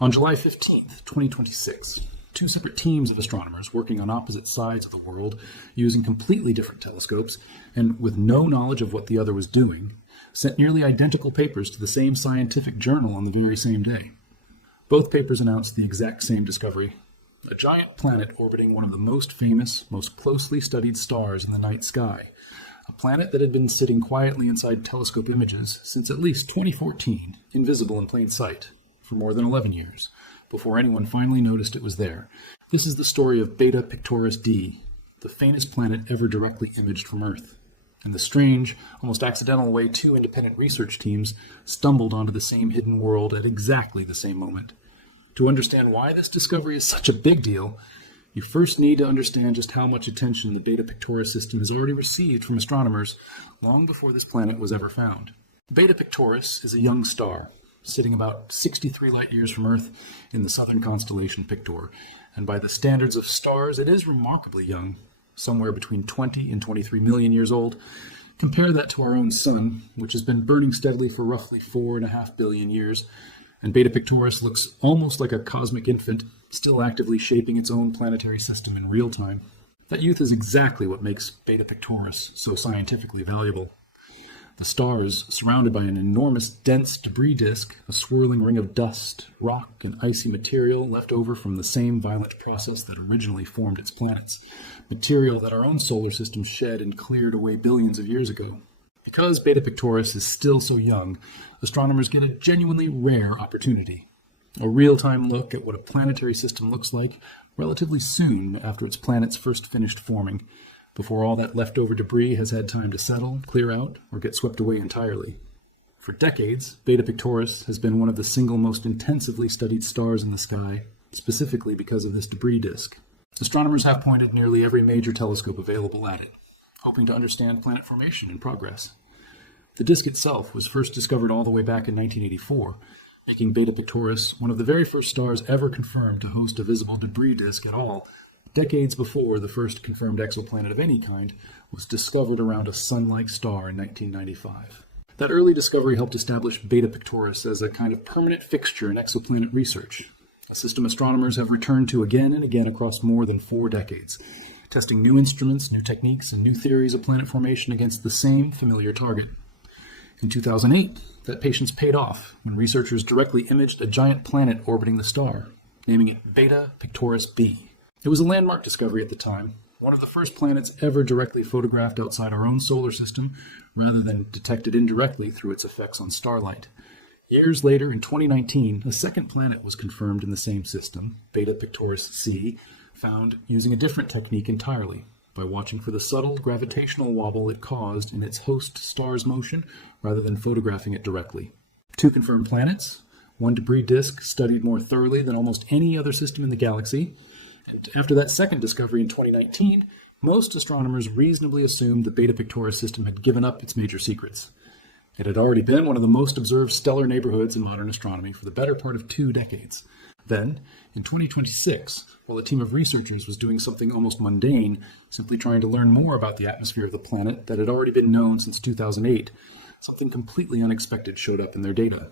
On July 15th, 2026, two separate teams of astronomers working on opposite sides of the world using completely different telescopes and with no knowledge of what the other was doing, sent nearly identical papers to the same scientific journal on the very same day. Both papers announced the exact same discovery: a giant planet orbiting one of the most famous, most closely studied stars in the night sky, a planet that had been sitting quietly inside telescope images since at least 2014, invisible in plain sight, for more than 11 years, before anyone finally noticed it was there. This is the story of Beta Pictoris d, the faintest planet ever directly imaged from Earth, and the strange, almost accidental way two independent research teams stumbled onto the same hidden world at exactly the same moment. To understand why this discovery is such a big deal, you first need to understand just how much attention the Beta Pictoris system has already received from astronomers long before this planet was ever found. Beta Pictoris is a young star, sitting about 63 light-years from Earth in the southern constellation Pictor, and by the standards of stars, it is remarkably young, somewhere between 20 and 23 million years old. Compare that to our own Sun, which has been burning steadily for roughly 4.5 billion years, and Beta Pictoris looks almost like a cosmic infant, still actively shaping its own planetary system in real time. That youth is exactly what makes Beta Pictoris so scientifically valuable. The star is surrounded by an enormous dense debris disk, a swirling ring of dust, rock, and icy material left over from the same violent process that originally formed its planets, material that our own solar system shed and cleared away billions of years ago. Because Beta Pictoris is still so young, astronomers get a genuinely rare opportunity. A real-time look at what a planetary system looks like relatively soon after its planets first finished forming, before all that leftover debris has had time to settle, clear out, or get swept away entirely. For decades, Beta Pictoris has been one of the single most intensively studied stars in the sky, specifically because of this debris disk. Astronomers have pointed nearly every major telescope available at it, hoping to understand planet formation and progress. The disk itself was first discovered all the way back in 1984, making Beta Pictoris one of the very first stars ever confirmed to host a visible debris disk at all, decades before the first confirmed exoplanet of any kind was discovered around a sun-like star in 1995. That early discovery helped establish Beta Pictoris as a kind of permanent fixture in exoplanet research, a system astronomers have returned to again and again across more than 4 decades, testing new instruments, new techniques, and new theories of planet formation against the same familiar target. In 2008, that patience paid off when researchers directly imaged a giant planet orbiting the star, naming it Beta Pictoris b. It was a landmark discovery at the time, one of the first planets ever directly photographed outside our own solar system, rather than detected indirectly through its effects on starlight. Years later, in 2019, a second planet was confirmed in the same system, Beta Pictoris c, found using a different technique entirely, by watching for the subtle gravitational wobble it caused in its host star's motion, rather than photographing it directly. 2 confirmed planets, 1 debris disk studied more thoroughly than almost any other system in the galaxy. And after that second discovery in 2019, most astronomers reasonably assumed the Beta Pictoris system had given up its major secrets. It had already been one of the most observed stellar neighborhoods in modern astronomy for the better part of 2 decades. Then, in 2026, while a team of researchers was doing something almost mundane, simply trying to learn more about the atmosphere of the planet that had already been known since 2008, something completely unexpected showed up in their data.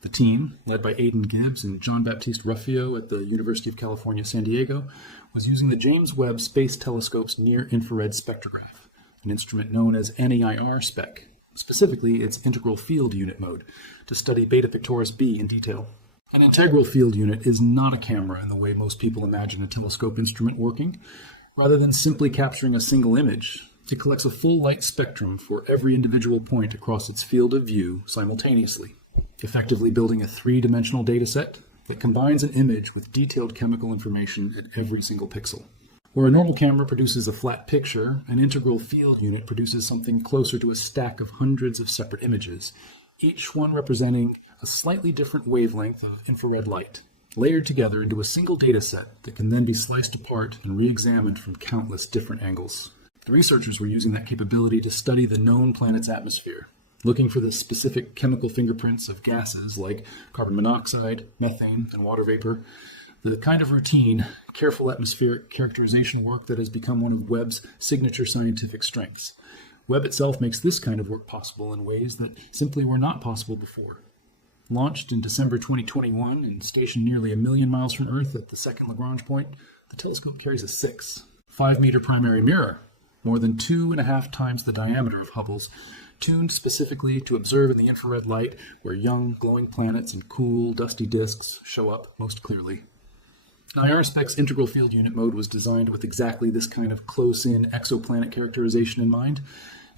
The team, led by Aidan Gibbs and Jean-Baptiste Ruffio at the University of California, San Diego, was using the James Webb Space Telescope's near-infrared spectrograph, an instrument known as NEIR-SPEC, specifically its integral field unit mode, to study Beta Pictoris b in detail. An integral field unit is not a camera in the way most people imagine a telescope instrument working. Rather than simply capturing a single image, it collects a full light spectrum for every individual point across its field of view simultaneously, effectively building a 3-dimensional dataset that combines an image with detailed chemical information at every single pixel. Where a normal camera produces a flat picture, an integral field unit produces something closer to a stack of hundreds of separate images, each one representing a slightly different wavelength of infrared light, layered together into a single dataset that can then be sliced apart and re-examined from countless different angles. The researchers were using that capability to study the known planet's atmosphere, looking for the specific chemical fingerprints of gases like carbon monoxide, methane, and water vapor, the kind of routine, careful atmospheric characterization work that has become one of Webb's signature scientific strengths. Webb itself makes this kind of work possible in ways that simply were not possible before. Launched in December 2021 and stationed nearly 1 million miles from Earth at the second Lagrange point, the telescope carries a 5-meter primary mirror, more than 2.5 times the diameter of Hubble's, tuned specifically to observe in the infrared light where young, glowing planets and cool, dusty disks show up most clearly. IRSpec's integral field unit mode was designed with exactly this kind of close-in exoplanet characterization in mind,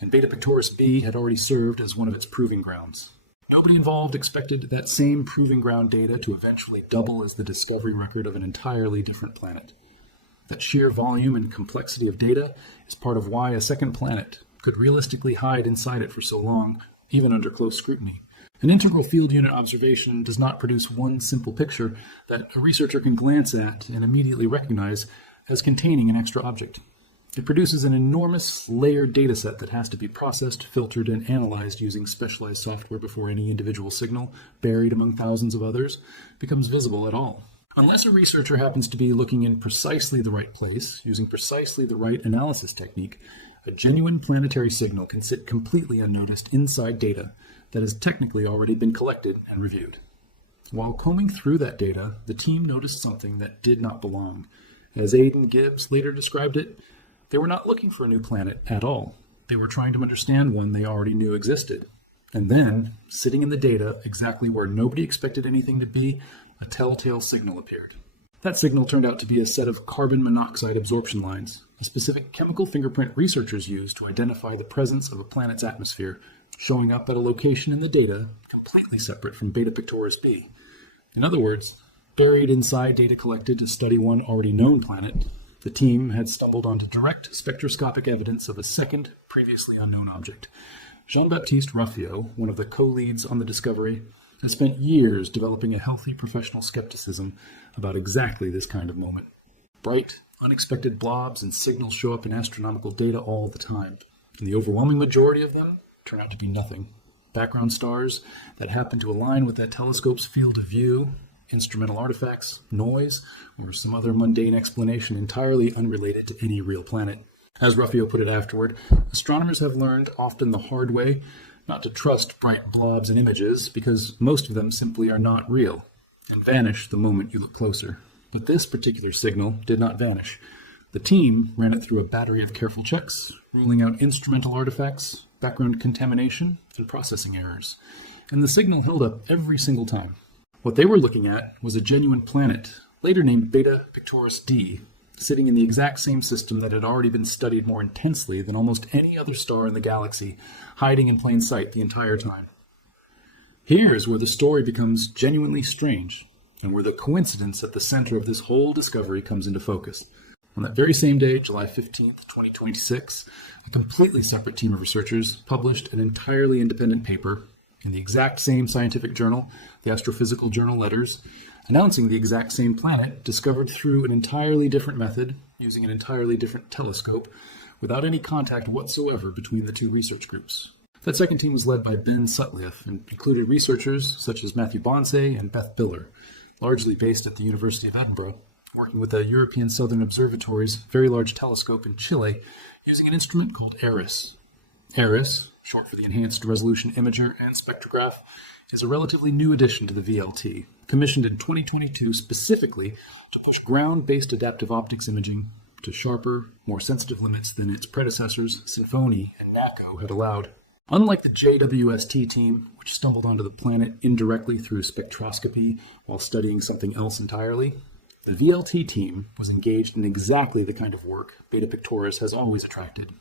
and Beta Pictoris b had already served as one of its proving grounds. Nobody involved expected that same proving ground data to eventually double as the discovery record of an entirely different planet. That sheer volume and complexity of data is part of why a second planet could realistically hide inside it for so long, even under close scrutiny. An integral field unit observation does not produce one simple picture that a researcher can glance at and immediately recognize as containing an extra object. It produces an enormous layered data set that has to be processed, filtered, and analyzed using specialized software before any individual signal, buried among thousands of others, becomes visible at all. Unless a researcher happens to be looking in precisely the right place, using precisely the right analysis technique, a genuine planetary signal can sit completely unnoticed inside data that has technically already been collected and reviewed. While combing through that data, the team noticed something that did not belong. As Aidan Gibbs later described it, they were not looking for a new planet at all. They were trying to understand one they already knew existed. And then, sitting in the data exactly where nobody expected anything to be, a telltale signal appeared. That signal turned out to be a set of carbon monoxide absorption lines, a specific chemical fingerprint researchers use to identify the presence of a planet's atmosphere, showing up at a location in the data completely separate from Beta Pictoris b. In other words, buried inside data collected to study one already known planet, the team had stumbled onto direct spectroscopic evidence of a second, previously unknown object. Jean-Baptiste Ruffiot, one of the co-leads on the discovery, has spent years developing a healthy professional skepticism about exactly this kind of moment. Bright, unexpected blobs and signals show up in astronomical data all the time, and the overwhelming majority of them turn out to be nothing. Background stars that happen to align with that telescope's field of view, instrumental artifacts, noise, or some other mundane explanation entirely unrelated to any real planet. As Ruffiot put it afterward, astronomers have learned, often the hard way, not to trust bright blobs and images because most of them simply are not real and vanish the moment you look closer. But this particular signal did not vanish. The team ran it through a battery of careful checks, ruling out instrumental artifacts, background contamination, and processing errors. And the signal held up every single time. What they were looking at was a genuine planet, later named Beta Pictoris d, sitting in the exact same system that had already been studied more intensely than almost any other star in the galaxy, hiding in plain sight the entire time. Here's where the story becomes genuinely strange, and where the coincidence at the center of this whole discovery comes into focus. On that very same day, July 15th, 2026, a completely separate team of researchers published an entirely independent paper in the exact same scientific journal, the Astrophysical Journal Letters, announcing the exact same planet discovered through an entirely different method, using an entirely different telescope, without any contact whatsoever between the two research groups. That second team was led by Ben Sutcliffe and included researchers such as Matthew Bonsey and Beth Biller, largely based at the University of Edinburgh, working with the European Southern Observatory's Very Large Telescope in Chile, using an instrument called ERIS. ERIS, short for the Enhanced Resolution Imager and Spectrograph, is a relatively new addition to the VLT, commissioned in 2022 specifically to push ground-based adaptive optics imaging to sharper, more sensitive limits than its predecessors, Symphony and NACO, had allowed. Unlike the JWST team, which stumbled onto the planet indirectly through spectroscopy while studying something else entirely, the VLT team was engaged in exactly the kind of work Beta Pictoris has always attracted.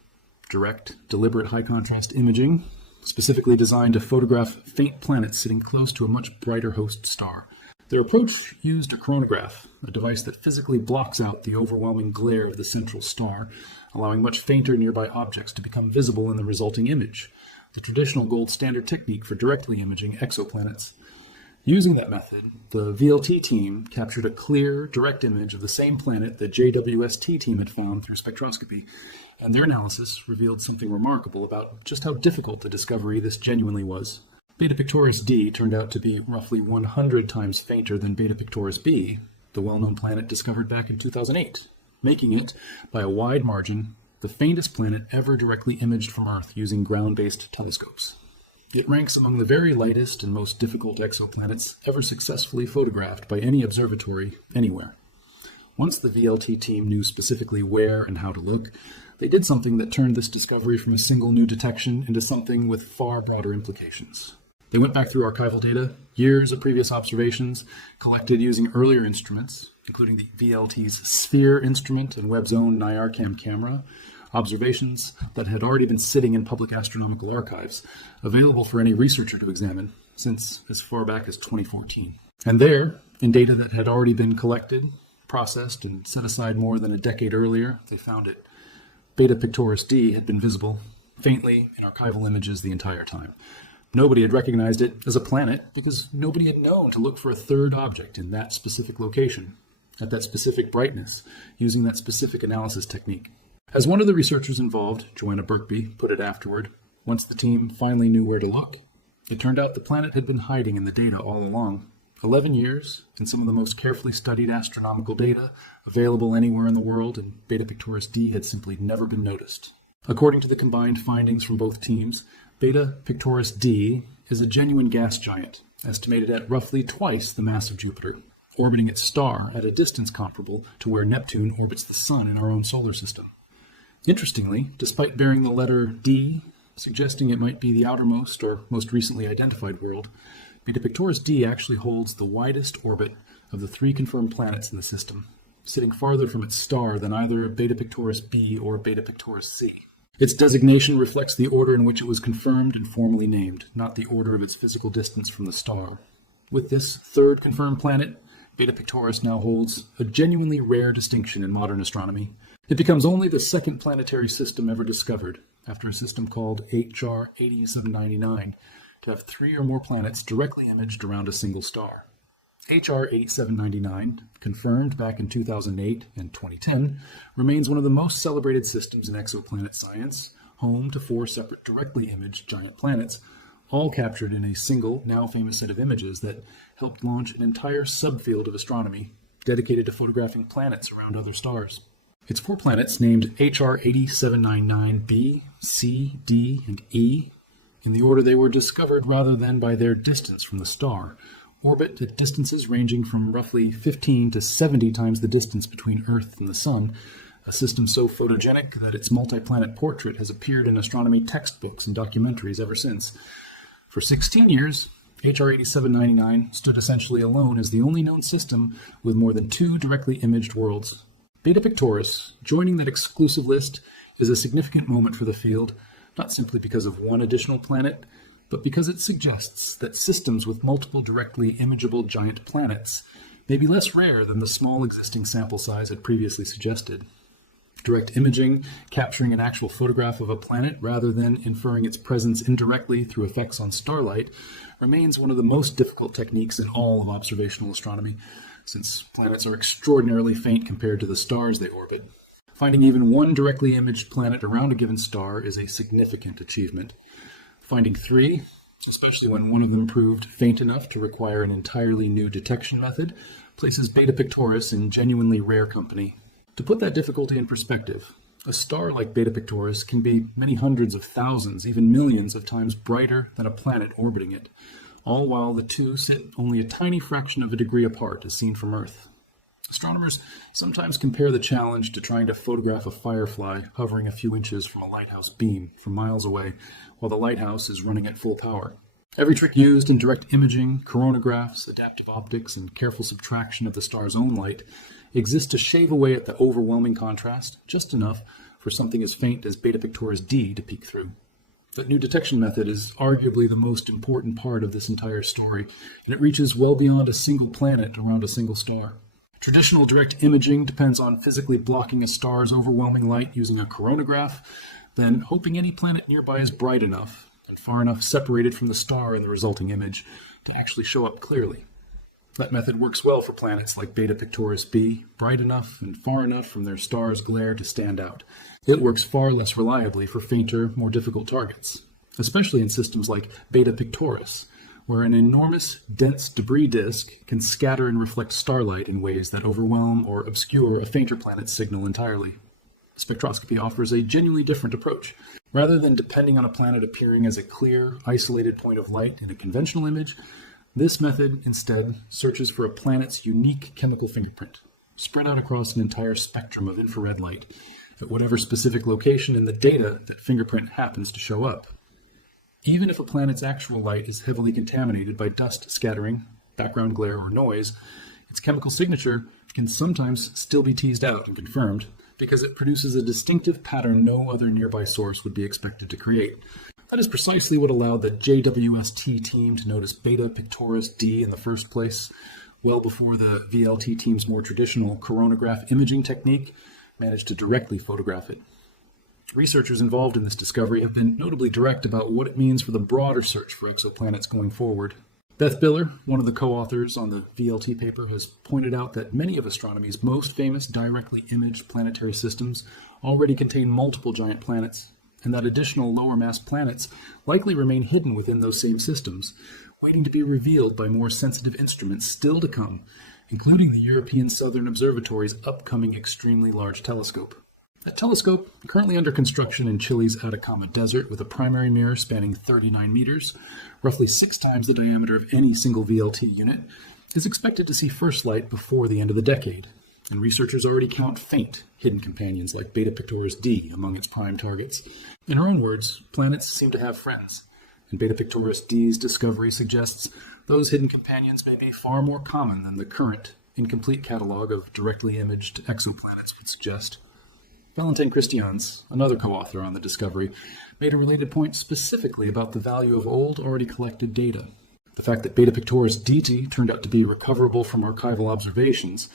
Direct, deliberate high-contrast imaging, specifically designed to photograph faint planets sitting close to a much brighter host star. Their approach used a chronograph, a device that physically blocks out the overwhelming glare of the central star, allowing much fainter nearby objects to become visible in the resulting image, the traditional gold standard technique for directly imaging exoplanets. Using that method, the VLT team captured a clear, direct image of the same planet the JWST team had found through spectroscopy, and their analysis revealed something remarkable about just how difficult the discovery this genuinely was. Beta Pictoris d turned out to be roughly 100 times fainter than Beta Pictoris b, the well-known planet discovered back in 2008, making it, by a wide margin, the faintest planet ever directly imaged from Earth using ground-based telescopes. It ranks among the very lightest and most difficult exoplanets ever successfully photographed by any observatory anywhere. Once the VLT team knew specifically where and how to look, they did something that turned this discovery from a single new detection into something with far broader implications. They went back through archival data, years of previous observations, collected using earlier instruments, including the VLT's Sphere instrument and Webb's own NIRCam camera, observations that had already been sitting in public astronomical archives, available for any researcher to examine since as far back as 2014. And there, in data that had already been collected, processed, and set aside more than a decade earlier, they found it. Beta Pictoris d had been visible, faintly, in archival images the entire time. Nobody had recognized it as a planet because nobody had known to look for a third object in that specific location, at that specific brightness, using that specific analysis technique. As one of the researchers involved, Joanna Birkby, put it afterward, once the team finally knew where to look, it turned out the planet had been hiding in the data all along. 11 years, and some of the most carefully studied astronomical data available anywhere in the world, and Beta Pictoris d had simply never been noticed. According to the combined findings from both teams, Beta Pictoris d is a genuine gas giant, estimated at roughly twice the mass of Jupiter, orbiting its star at a distance comparable to where Neptune orbits the Sun in our own solar system. Interestingly, despite bearing the letter D, suggesting it might be the outermost or most recently identified world, Beta Pictoris d actually holds the widest orbit of the 3 confirmed planets in the system, sitting farther from its star than either Beta Pictoris b or Beta Pictoris c. Its designation reflects the order in which it was confirmed and formally named, not the order of its physical distance from the star. With this 3rd confirmed planet, Beta Pictoris now holds a genuinely rare distinction in modern astronomy. It becomes only the 2nd planetary system ever discovered, after a system called HR 8799, to have 3 or more planets directly imaged around a single star. HR 8799, confirmed back in 2008 and 2010, remains one of the most celebrated systems in exoplanet science, home to 4 separate directly imaged giant planets, all captured in a single, now famous set of images that helped launch an entire subfield of astronomy dedicated to photographing planets around other stars. Its 4 planets, named HR 8799b, C, D, and E, in the order they were discovered rather than by their distance from the star, orbit at distances ranging from roughly 15 to 70 times the distance between Earth and the Sun, a system so photogenic that its multi-planet portrait has appeared in astronomy textbooks and documentaries ever since. For 16 years, HR 8799 stood essentially alone as the only known system with more than 2 directly imaged worlds. Beta Pictoris, joining that exclusive list, is a significant moment for the field, not simply because of one additional planet, but because it suggests that systems with multiple directly imageable giant planets may be less rare than the small existing sample size had previously suggested. Direct imaging, capturing an actual photograph of a planet rather than inferring its presence indirectly through effects on starlight, remains one of the most difficult techniques in all of observational astronomy, since planets are extraordinarily faint compared to the stars they orbit. Finding even one directly imaged planet around a given star is a significant achievement. Finding 3, especially when one of them proved faint enough to require an entirely new detection method, places Beta Pictoris in genuinely rare company. To put that difficulty in perspective, a star like Beta Pictoris can be many hundreds of thousands, even millions of times brighter than a planet orbiting it, all while the 2 sit only a tiny fraction of a degree apart as seen from Earth. Astronomers sometimes compare the challenge to trying to photograph a firefly hovering a few inches from a lighthouse beam from miles away while the lighthouse is running at full power. Every trick used in direct imaging, coronagraphs, adaptive optics, and careful subtraction of the star's own light exists to shave away at the overwhelming contrast, just enough for something as faint as Beta Pictoris d to peek through. That new detection method is arguably the most important part of this entire story, and it reaches well beyond a single planet around a single star. Traditional direct imaging depends on physically blocking a star's overwhelming light using a coronagraph, then hoping any planet nearby is bright enough and far enough separated from the star in the resulting image to actually show up clearly. That method works well for planets like Beta Pictoris b, bright enough and far enough from their star's glare to stand out. It works far less reliably for fainter, more difficult targets, especially in systems like Beta Pictoris, where an enormous, dense debris disk can scatter and reflect starlight in ways that overwhelm or obscure a fainter planet's signal entirely. Spectroscopy offers a genuinely different approach. Rather than depending on a planet appearing as a clear, isolated point of light in a conventional image, this method instead searches for a planet's unique chemical fingerprint, spread out across an entire spectrum of infrared light, at whatever specific location in the data that fingerprint happens to show up. Even if a planet's actual light is heavily contaminated by dust scattering, background glare, or noise, its chemical signature can sometimes still be teased out and confirmed because it produces a distinctive pattern no other nearby source would be expected to create. That is precisely what allowed the JWST team to notice Beta Pictoris D in the first place, well before the VLT team's more traditional coronagraph imaging technique managed to directly photograph it. Researchers involved in this discovery have been notably direct about what it means for the broader search for exoplanets going forward. Beth Biller, one of the co-authors on the VLT paper, has pointed out that many of astronomy's most famous directly imaged planetary systems already contain multiple giant planets, and that additional lower-mass planets likely remain hidden within those same systems, waiting to be revealed by more sensitive instruments still to come, including the European Southern Observatory's upcoming extremely large telescope. That telescope, currently under construction in Chile's Atacama Desert with a primary mirror spanning 39 meters, roughly 6 times the diameter of any single VLT unit, is expected to see first light before the end of the decade, and researchers already count faint, hidden companions like Beta Pictoris D among its prime targets. In her own words, planets seem to have friends, and Beta Pictoris D's discovery suggests those hidden companions may be far more common than the current, incomplete catalog of directly imaged exoplanets would suggest. Valentin Christians, another co-author on the discovery, made a related point specifically about the value of old, already collected data. The fact that Beta Pictoris DT turned out to be recoverable from archival observations,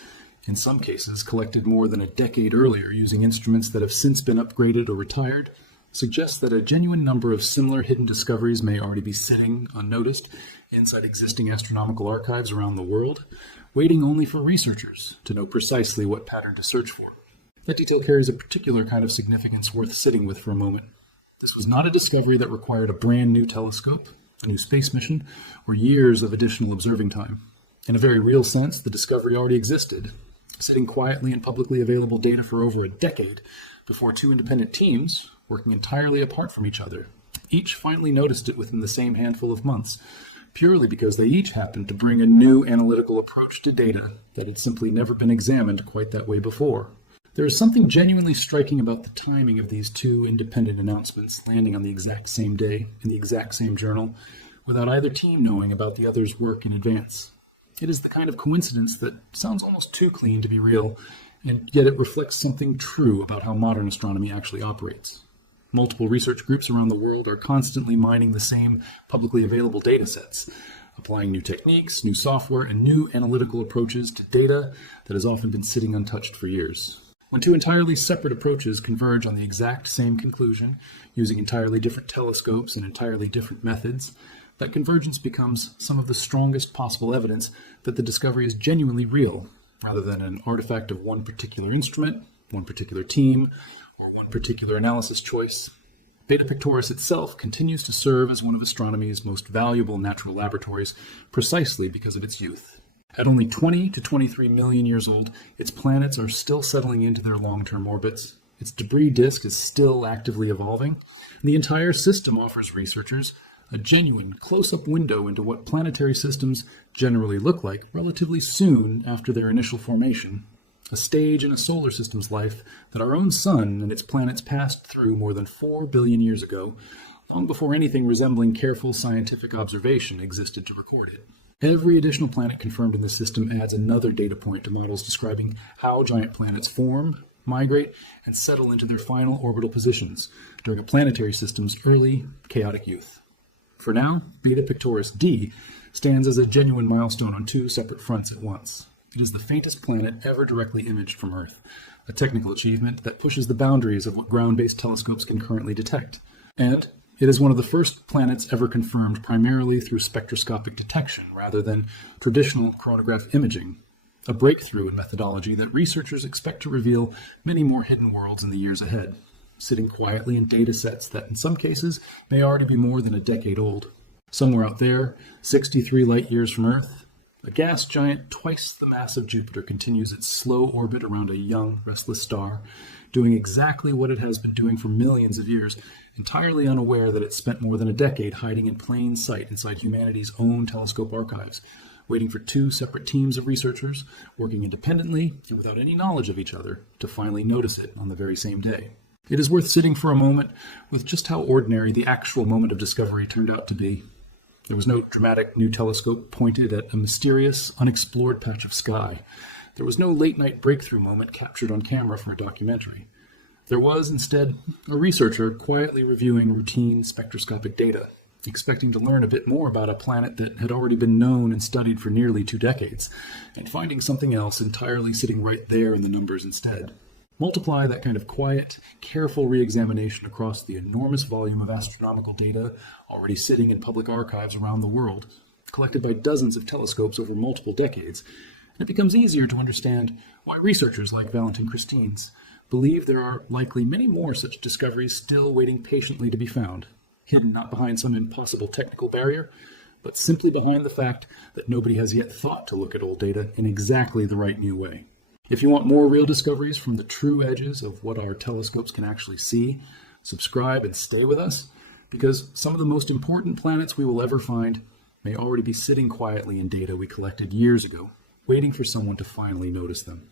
in some cases collected more than a decade earlier using instruments that have since been upgraded or retired, suggests that a genuine number of similar hidden discoveries may already be sitting unnoticed inside existing astronomical archives around the world, waiting only for researchers to know precisely what pattern to search for. That detail carries a particular kind of significance worth sitting with for a moment. This was not a discovery that required a brand new telescope, a new space mission, or years of additional observing time. In a very real sense, the discovery already existed, sitting quietly in publicly available data for over a decade before 2 independent teams, working entirely apart from each other, each finally noticed it within the same handful of months, purely because they each happened to bring a new analytical approach to data that had simply never been examined quite that way before. There is something genuinely striking about the timing of these 2 independent announcements landing on the exact same day in the exact same journal, without either team knowing about the other's work in advance. It is the kind of coincidence that sounds almost too clean to be real, and yet it reflects something true about how modern astronomy actually operates. Multiple research groups around the world are constantly mining the same publicly available data sets, applying new techniques, new software, and new analytical approaches to data that has often been sitting untouched for years. When 2 entirely separate approaches converge on the exact same conclusion, using entirely different telescopes and entirely different methods, that convergence becomes some of the strongest possible evidence that the discovery is genuinely real, rather than an artifact of one particular instrument, one particular team, or one particular analysis choice. Beta Pictoris itself continues to serve as one of astronomy's most valuable natural laboratories precisely because of its youth. At only 20 to 23 million years old, its planets are still settling into their long-term orbits, its debris disk is still actively evolving, and the entire system offers researchers a genuine close-up window into what planetary systems generally look like relatively soon after their initial formation, a stage in a solar system's life that our own sun and its planets passed through more than 4 billion years ago, long before anything resembling careful scientific observation existed to record it. Every additional planet confirmed in the system adds another data point to models describing how giant planets form, migrate, and settle into their final orbital positions during a planetary system's early, chaotic youth. For now, Beta Pictoris D stands as a genuine milestone on 2 separate fronts at once. It is the faintest planet ever directly imaged from Earth, a technical achievement that pushes the boundaries of what ground-based telescopes can currently detect. And it is one of the first planets ever confirmed primarily through spectroscopic detection rather than traditional coronagraph imaging, a breakthrough in methodology that researchers expect to reveal many more hidden worlds in the years ahead, sitting quietly in data sets that in some cases may already be more than a decade old. Somewhere out there, 63 light years from Earth, A gas giant twice the mass of Jupiter continues its slow orbit around a young, restless star, doing exactly what it has been doing for millions of years, entirely unaware that it spent more than a decade hiding in plain sight inside humanity's own telescope archives, waiting for two separate teams of researchers, working independently and without any knowledge of each other, to finally notice it on the very same day. It is worth sitting for a moment with just how ordinary the actual moment of discovery turned out to be. There was no dramatic new telescope pointed at a mysterious, unexplored patch of sky. There was no late-night breakthrough moment captured on camera for a documentary. There was, instead, a researcher quietly reviewing routine spectroscopic data, expecting to learn a bit more about a planet that had already been known and studied for nearly 2 decades, and finding something else entirely sitting right there in the numbers instead. Multiply that kind of quiet, careful re-examination across the enormous volume of astronomical data already sitting in public archives around the world, collected by dozens of telescopes over multiple decades, and it becomes easier to understand why researchers like Valentin Christine's believe there are likely many more such discoveries still waiting patiently to be found, hidden not behind some impossible technical barrier, but simply behind the fact that nobody has yet thought to look at old data in exactly the right new way. If you want more real discoveries from the true edges of what our telescopes can actually see, subscribe and stay with us, because some of the most important planets we will ever find may already be sitting quietly in data we collected years ago, waiting for someone to finally notice them.